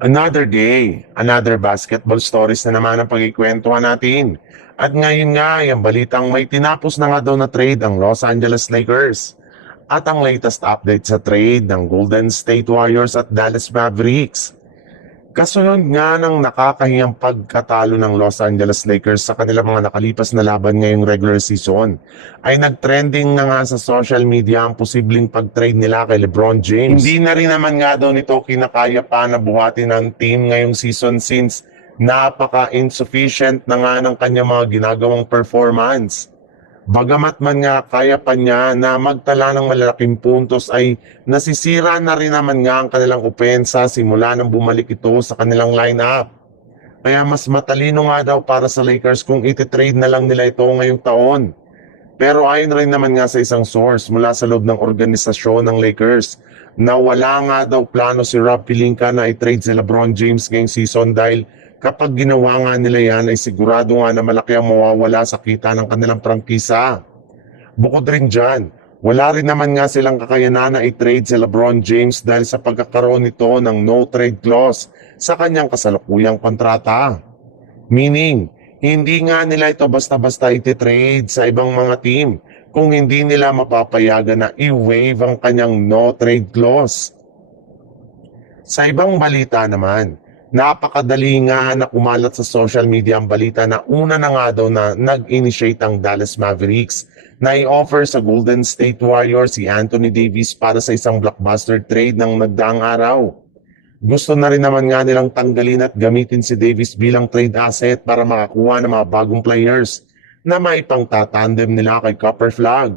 Another day, another basketball stories na naman ang pagkikwentuhan natin. At ngayon nga, yung balitang may tinapos na nga daw na trade ang Los Angeles Lakers. At ang latest update sa trade ng Golden State Warriors at Dallas Mavericks. Kasunod nga ng nakakahiyang pagkatalo ng Los Angeles Lakers sa kanilang mga nakalipas na laban ngayong regular season, ay nagtrending na nga sa social media ang posibleng pag-trade nila kay LeBron James. Hindi na rin naman nga daw nito kinakaya pa na buhatin ng team ngayong season since napaka-insufficient na nga ng kanyang mga ginagawang performance. Bagamat man nga kaya pa niya na magtala ng malalaking puntos ay nasisira na rin naman nga ang kanilang opensa simula nang bumalik ito sa kanilang lineup. Kaya mas matalino nga daw para sa Lakers kung ititrade na lang nila ito ngayong taon. Pero ayon rin naman nga sa isang source mula sa loob ng organisasyon ng Lakers na wala nga daw plano si Rob Pelinka na i-trade si LeBron James ngayong season dahil kapag ginawa nga nila yan ay sigurado nga na malaki ang mawawala sa kita ng kanilang prangkisa. Bukod rin dyan, wala rin naman nga silang kakayanan na i-trade si LeBron James dahil sa pagkakaroon nito ng no-trade clause sa kanyang kasalukuyang kontrata. Meaning, hindi nga nila ito basta-basta iti-trade sa ibang mga team kung hindi nila mapapayagan na i-waive ang kanyang no-trade clause. Sa ibang balita naman, napakadali nga na kumalat sa social media ang balita na una na nga daw na nag-initiate ang Dallas Mavericks na i-offer sa Golden State Warriors si Anthony Davis para sa isang blockbuster trade ng nagdaang araw. Gusto na rin naman nga nilang tanggalin at gamitin si Davis bilang trade asset para makakuha ng mga bagong players na maipangtatandem nila kay Copper Flag.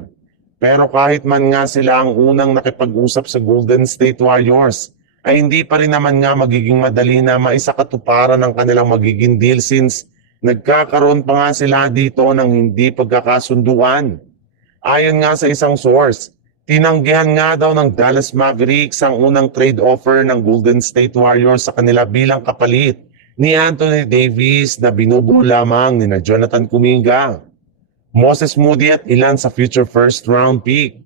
Pero kahit man nga sila ang unang nakipag-usap sa Golden State Warriors, ay hindi pa rin naman nga magiging madali na maisakatuparan ng kanilang magiging deal since nagkakaroon pa nga sila dito ng hindi pagkakasunduan. Ayon nga sa isang source, tinanggihan nga daw ng Dallas Mavericks ang unang trade offer ng Golden State Warriors sa kanila bilang kapalit ni Anthony Davis na binubuo lamang ni Jonathan Kuminga, Moses Moody at ilan sa future first round pick.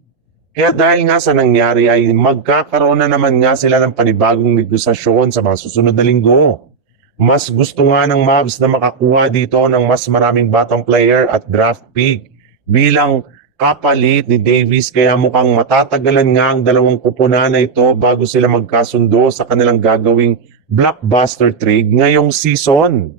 Kaya dahil nga sa nangyari ay magkakaroon na naman nga sila ng panibagong negosasyon sa mga susunod na linggo. Mas gusto nga ng Mavs na makakuha dito ng mas maraming batang player at draft pick bilang kapalit ni Davis kaya mukhang matatagalan nga ang dalawang kupunan na ito bago sila magkasundo sa kanilang gagawing blockbuster trade ngayong season.